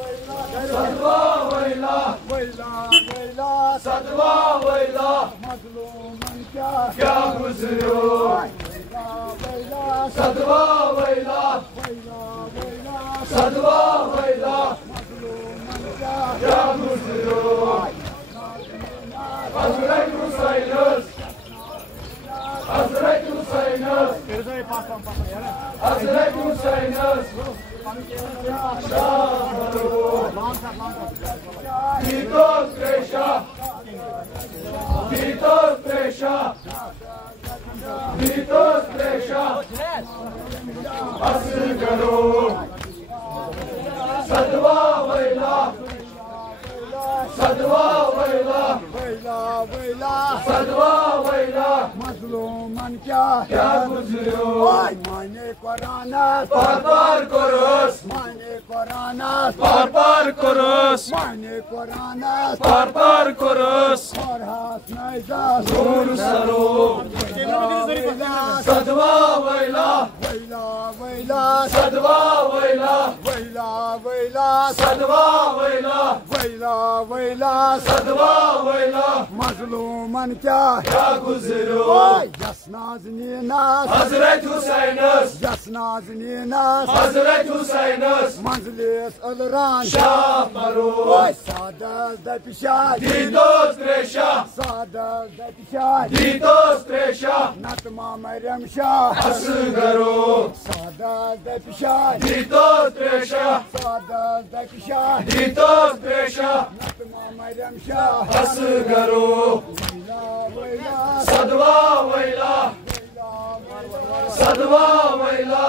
सदवा वैला सदवा वैला मजलूमन क्या गुजरो सदवा वैला सदवा वैला मजलूमन क्या गुजरो हज़रत हुसैन हज़रत हुसैन हज़रत Hussain Vitos Presha Vitos Presha Vitos Presha Asıl karo Sadva Vayla Sadva Vayla Sadva Vayla Mazluman क्या गुजरो माने कुरानात पार करोस माने कुरानात पार करोस माने कुरानात पार करोस और हाथ नैजा दूर सरो सदवा वैला सदवा वैला सदवा वैला सदवा वैला मजलूमन क्या गुजरो हज़रत हुसैन हज़रत हुसैन मंजलिस अलरान शाह मरो सादल दपिशा दीदोस त्रेशा सादल दपिशा दीदोस त्रेशा नतमा मरियम शाह असगरो सादल दपिशा दीदोस त्रेशा सादल दपिशा दीदोस त्रेशा नतमा मरियम शाह असगरो सदवा वैला सदवा वैला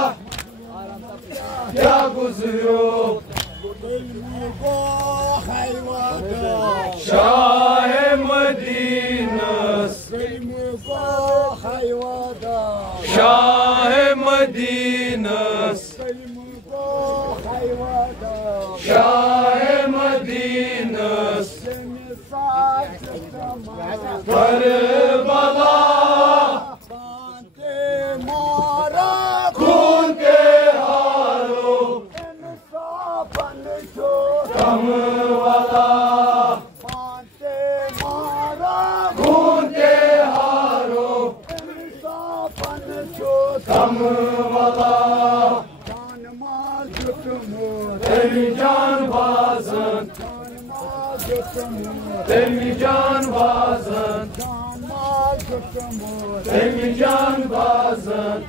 क्या गुजरो शाह मदीना शाह मदीना शाह मदीना करबला खून के हारो कम वाला खून के हारो कम वाला तेरी जान बाजन तेरी जान बाजन तेरी जान बाजन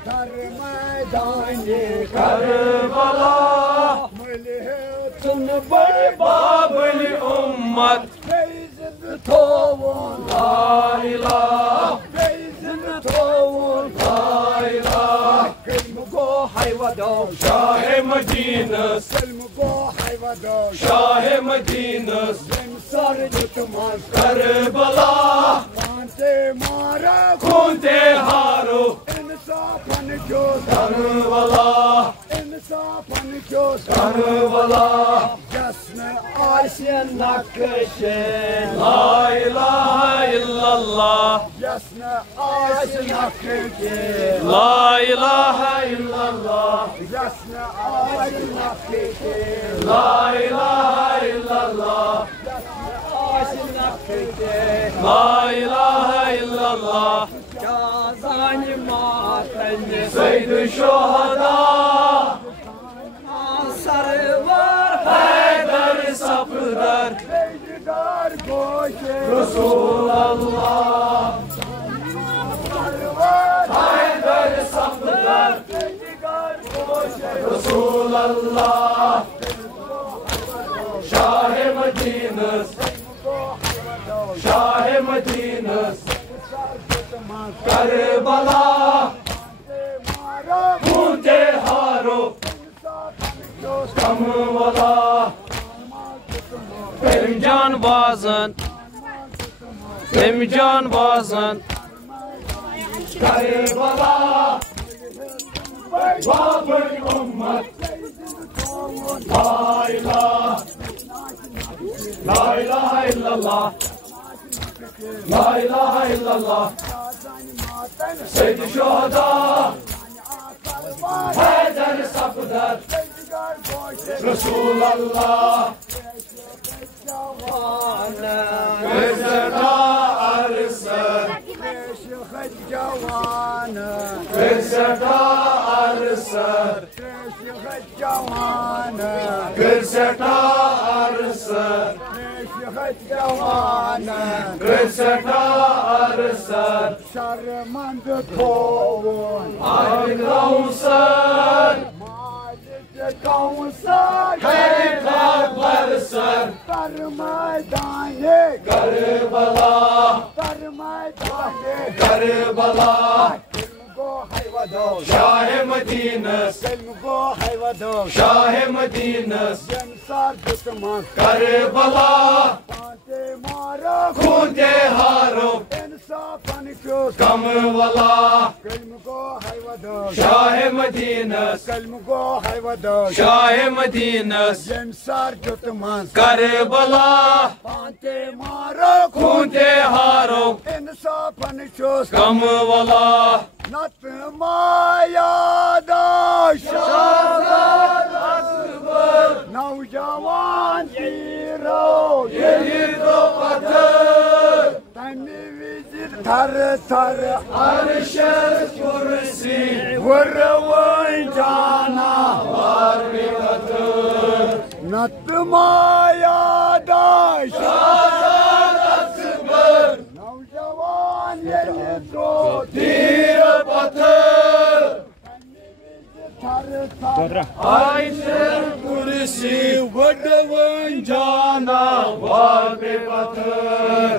करबला बाबुल उम्मत ला इलाहा शाह मदीना शाह मदीना करबला खून ते हारो करबला करबला जश्न आशिया नक्श ला इलाहा इल्लल्लाह जश्न आशिया नक्श ला इलाहा इल्लल्लाह जश्न आशिया नक्श ला इलाहा इल्लल्लाह ला इलाहा इल्लल्लाह सैयद शुहदा सरवर हैदर सफदर रसूल अल्लाह हैदर सफदर रसूल अल्लाह शाह मदीना शाह मदीना करबला खून के हारो कम वाला Emcan bazan Emcan bazan Karbala बाबुल उम्मत ला इलाहा इल्लल्लाह ला इलाहा इल्लल्लाह सैयद शुहदा हैदर सफदर रसूल अल्लाह बेसरा अरसर बेसरा अरसर बेसरा अरसर बेसरा अरसर शर्मंद खोन आइलाउसर कौसर बरसर पर मैदाने करबला करबला शाह मदीनस शाह मदीनस करबला खूंते हारो कम वला शाह मदीनस शाह मदीनस करबला खूंते हारो कम वला नत मायादाश नौजवान तीरो तनि विजित थर थर अरशर कुर्सी वरवन जाना नत मायादाश नौजवान ये तो तीर पत्थर थर थर अरशर कुर्सी वडवन जाना वार पे पत्थर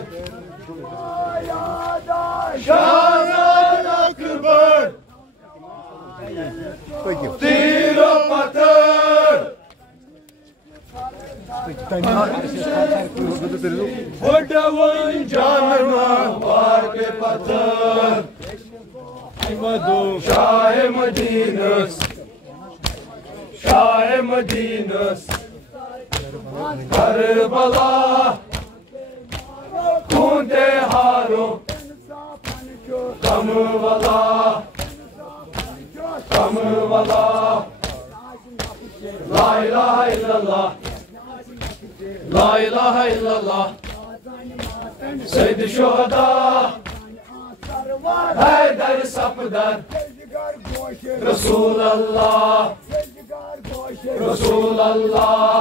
शाहजाद अकबर तीर पत्थर वडवन जाना वार पे पत्थर शाह मदीनस शाह मदीनस करबला खूंते हारो कम वला ला इलाहा इल्लल्लाह ला इलाहा इल्लल्लाह सैयद शुहदा हैदर सफदर रसूल अल्लाह रसूल अल्लाह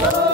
सलाम